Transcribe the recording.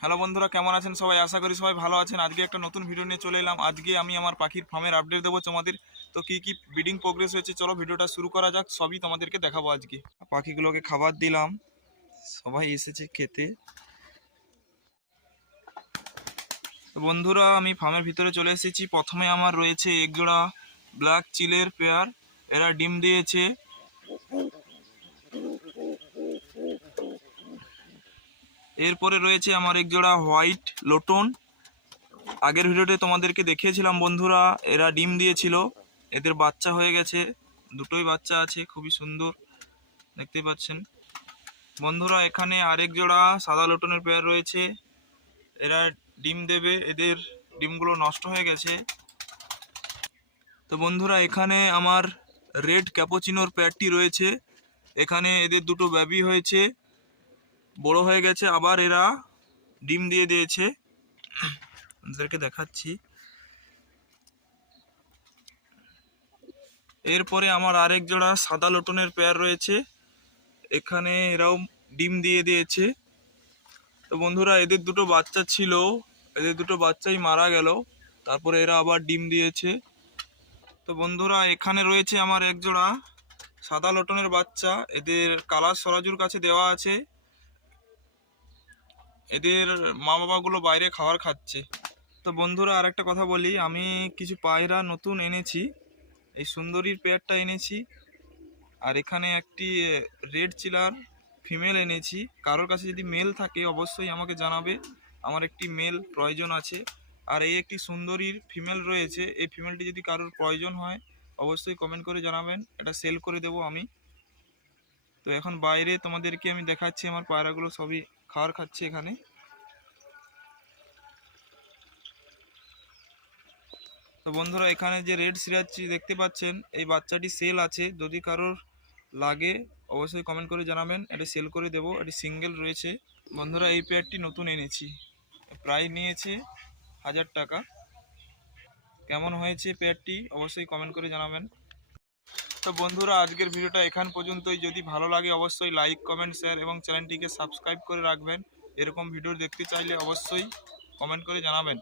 Hello বন্ধুরা, কেমন আছেন সবাই? আশা করি সবাই ভালো আছেন। আজকে একটা নতুন ভিডিও নিয়ে চলে এলাম। আজকে আমি আমার পাখির ফার্মের আপডেট দেবো তোমাদের। তো কি কি ব্রিডিং প্রোগ্রেস হয়েছে? চলো ভিডিওটা শুরু করা যাক। সবই তোমাদেরকে দেখাবো আজকে। পাখিগুলোকে খাবার দিলাম। সবাই এসেছে খেতে। বন্ধুরা, আমি ফার্মের ভিতরে চলে এসেছি। প্রথমে আমার রয়েছে এক জোড়া ব্ল্যাক চিলের পেয়ার এরা ডিম দিয়েছে। এরপরে রয়েছে আমার এক জোড়া হোয়াইট লোটন। আগের ভিডিওতে তোমাদেরকে দেখিয়েছিলাম বন্ধুরা, এরা ডিম দিয়েছিল, এদের বাচ্চা হয়ে গেছে, দুটোই বাচ্চা আছে, খুবই সুন্দর দেখতেই পাচ্ছেন। বন্ধুরা, এখানে আরেক জোড়া সাদা লোটনের পেয়ার রয়েছে, এরা ডিম দেবে, এদের ডিমগুলো নষ্ট হয়ে গেছে। তো বন্ধুরা, এখানে আমার রেড ক্যাপোচিনোর পেয়ারটি রয়েছে, এখানে এদের দুটো বেবি হয়েছে। বড় হয়ে গেছে, আবার এরা ডিম দিয়ে দিয়েছে। আপনাদেরকে দেখাচ্ছি। এরপরে আমার আরেক জোড়া সাদা লোটনের পেয়ার রয়েছে। এখানে এরাও ডিম দিয়ে দিয়েছে। তো বন্ধুরা, এদের দুটো বাচ্চা ছিল। এদের দুটো বাচ্চাই মারা গেল। তারপরে এরা আবার ডিম দিয়েছে। তো বন্ধুরা, এখানে রয়েছে আমার এক জোড়া সাদা লটনের বাচ্চা। এদের কালার সরাজুর কাছে দেওয়া আছে। এদের মা বাবাগুলো বাইরে খাবার খাচ্ছে। তো বন্ধুরা আর একটা কথা বলি, আমি কিছু পায়রা নতুন এনেছি। এই সুন্দরীর পেয়ারটা এনেছি। আর এখানে একটি রেড চিলার ফিমেল এনেছি। কারোর কাছে যদি মেল থাকে, অবশ্যই আমাকে জানাবে। আমার একটি মেল প্রয়োজন আছে। আর এই একটি সুন্দরীর ফিমেল রয়েছে। এই ফিমেলটি যদি কারোর প্রয়োজন হয়, অবশ্যই কমেন্ট করে জানাবেন। এটা সেল করে দেবো আমি। তো এখন বাইরে তোমাদেরকে আমি দেখাচ্ছি, আমার পায়রাগুলো সবই খাবার খাচ্ছে এখানে। তো বন্ধুরা, এখানে যে রেড সিরাজটি দেখতে পাচ্ছেন, এই বাচ্চাটি সেল আছে। যদি কারোর লাগে, অবশ্যই কমেন্ট করে জানাবেন। এটা সেল করে দেবো। এটি সিঙ্গেল রয়েছে। বন্ধুরা, এই পেয়ারটি নতুন এনেছি। প্রায় নিয়েছে হাজার টাকা। কেমন হয়েছে পেয়ারটি অবশ্যই কমেন্ট করে জানাবেন। তো বন্ধুরা, আজকের ভিডিওটা এখান পর্যন্তই। যদি ভালো লাগে, অবশ্যই লাইক কমেন্ট শেয়ার এবং চ্যানেলটিকে সাবস্ক্রাইব করে রাখবেন। এরকম ভিডিও দেখতে চাইলে অবশ্যই কমেন্ট করে জানাবেন।